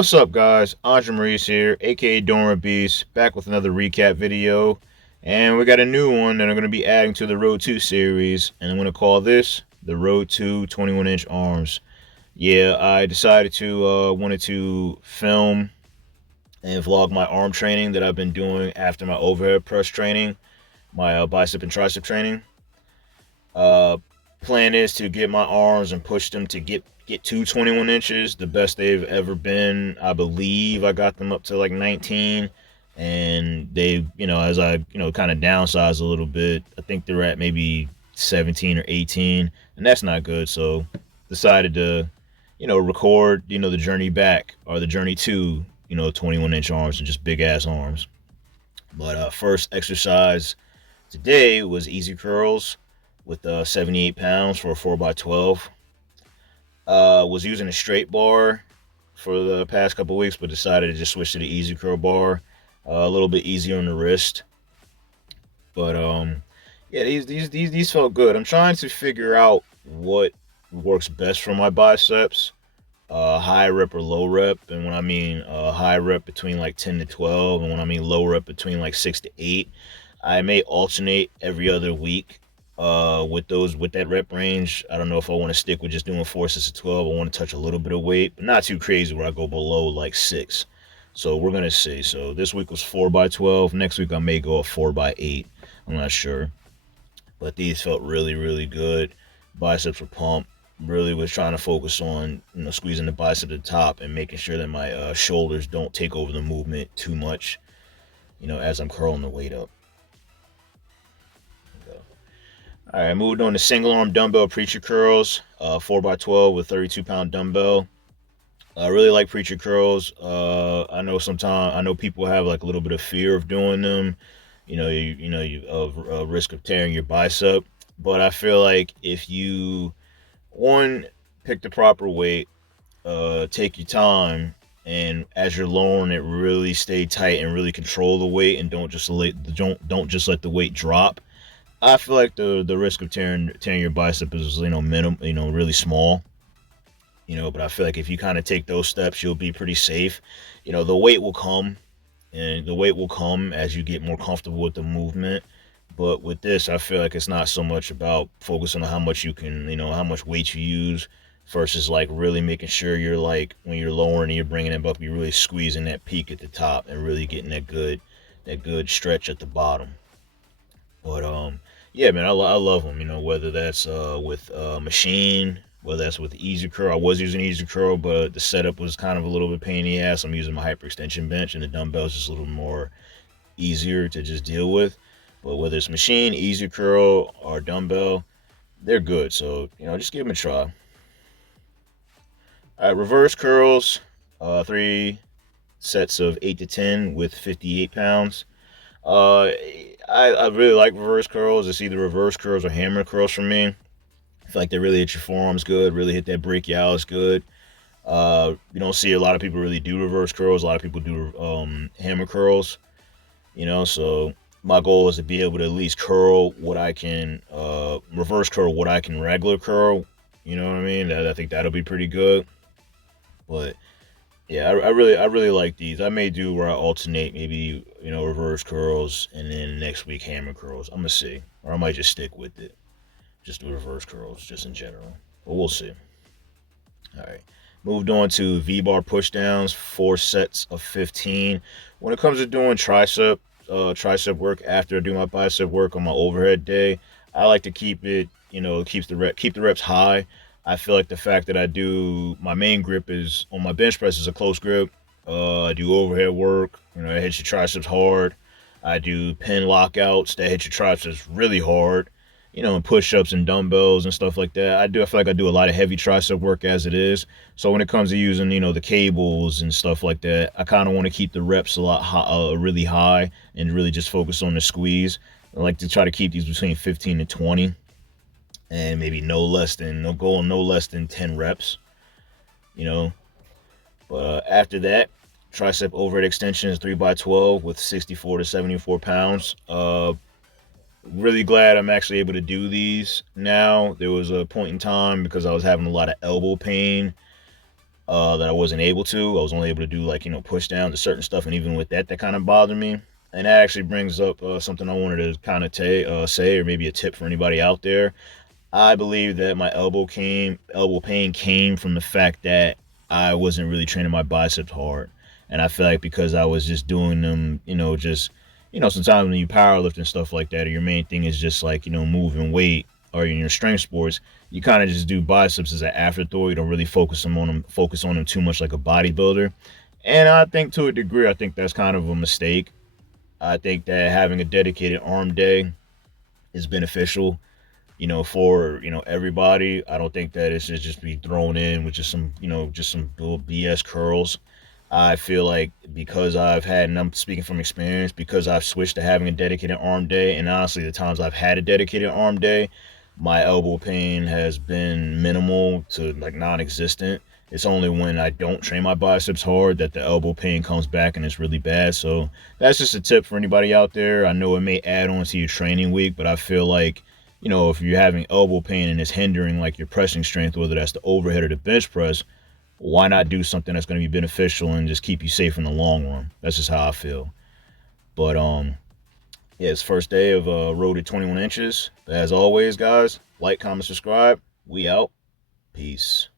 What's up, guys? Andre Maurice here, aka Dormer Beast, back with another recap video. And we got a new one that I'm going to be adding to the Road 2 series, and I'm going to call this the Road 2 21-inch arms. Yeah, I decided to wanted to film and vlog my arm training that I've been doing after my overhead press training, my bicep and tricep training. Uh, Plan is to get my arms and push them to get to 21 inches, the best they've ever been. I believe I got them up to like 19, and they, as I, kind of downsized a little bit. I think they're at maybe 17 or 18, and that's not good. So decided to, record, the journey back or the journey to, 21-inch arms and just big ass arms. But first exercise today was easy curls with 78 pounds for a 4x12. Was using a straight bar for the past couple weeks, but decided to just switch to the easy curl bar. A little bit easier on the wrist. But yeah, these felt good. I'm trying to figure out what works best for my biceps. High rep or low rep, and when I mean high rep between like 10 to 12, and when I mean low rep between like 6 to 8. I may alternate every other week with that rep range. I don't know if I want to stick with just doing 4 sets of 12. I want to touch a little bit of weight, but not too crazy where I go below like 6. So we're gonna see. So this week was 4x12. Next week I may go a 4x8. I'm not sure, but these felt really really good. Biceps were pumped. Really was trying to focus on squeezing the bicep at the top and making sure that my shoulders don't take over the movement too much. As I'm curling the weight up. All right, moved on to single arm dumbbell preacher curls, 4x12 with 32-pound dumbbell. I really like preacher curls. I know people have like a little bit of fear of doing them. You of risk of tearing your bicep. But I feel like if you one pick the proper weight, take your time, and as you're lowering it, really stay tight and really control the weight, and don't just let the weight drop. I feel like the risk of tearing your bicep is minimum, really small. But I feel like if you kind of take those steps, you'll be pretty safe. The weight will come, and the weight will come as you get more comfortable with the movement. But with this, I feel like it's not so much about focusing on how much you can, how much weight you use, versus like really making sure you're like when you're lowering and you're bringing it up, you're really squeezing that peak at the top and really getting that good stretch at the bottom. But yeah, man, I love them. Whether that's with machine, whether that's with easy curl. I was using easy curl, but the setup was kind of a little bit pain in the ass. I'm using my hyperextension bench, and the dumbbells just a little more easier to just deal with. But whether it's machine, easy curl, or dumbbell, they're good. So just give them a try. All right, reverse curls, 3 sets of 8 to 10 with 58 pounds. Uh, I really like reverse curls. It's either reverse curls or hammer curls for me. I feel like they really hit your forearms good, really hit that brachialis good. You don't see a lot of people really do reverse curls. A lot of people do hammer curls. So my goal is to be able to at least curl what I can, reverse curl what I can regular curl. You know what I mean? I think that'll be pretty good. But yeah, I really like these. I may do where I alternate, maybe reverse curls and then next week hammer curls. I'm gonna see, or I might just stick with it, just do reverse curls, just in general. But we'll see. All right, moved on to V-bar pushdowns, 4 sets of 15. When it comes to doing tricep work after I do my bicep work on my overhead day, I like to keep it, keep the reps high. I feel like the fact that I do my main grip is on my bench press is a close grip. I do overhead work, it hits your triceps hard. I do pin lockouts that hit your triceps really hard, and push-ups and dumbbells and stuff like that. I feel like I do a lot of heavy tricep work as it is. So when it comes to using, the cables and stuff like that, I kind of want to keep the reps a lot really high and really just focus on the squeeze. I like to try to keep these between 15 to 20, and maybe no less than 10 reps, you know. But after that, tricep overhead extensions 3x12 with 64 to 74 pounds. Really glad I'm actually able to do these now. There was a point in time because I was having a lot of elbow pain that I wasn't able to. I was only able to do like, push down to certain stuff, and even with that, that kind of bothered me. And that actually brings up something I wanted to kind of say, or maybe a tip for anybody out there. I believe that my elbow pain came from the fact that I wasn't really training my biceps hard, and I feel like because I was just doing them, sometimes when you powerlift and stuff like that, or your main thing is just like moving weight, or in your strength sports, you kind of just do biceps as an afterthought. You don't really focus on them too much like a bodybuilder, and I think to a degree, I think that's kind of a mistake. I think that having a dedicated arm day is beneficial for everybody. I don't think that it should just be thrown in with just some BS curls. I feel like because I've had, and I'm speaking from experience, because I've switched to having a dedicated arm day, and honestly, the times I've had a dedicated arm day, my elbow pain has been minimal to like non-existent. It's only when I don't train my biceps hard that the elbow pain comes back and it's really bad. So that's just a tip for anybody out there. I know it may add on to your training week, but I feel like, if you're having elbow pain and it's hindering like your pressing strength, whether that's the overhead or the bench press, why not do something that's going to be beneficial and just keep you safe in the long run? That's just how I feel. But yeah, it's first day of Road to 21 Inches. As always, guys, like, comment, subscribe. We out. Peace.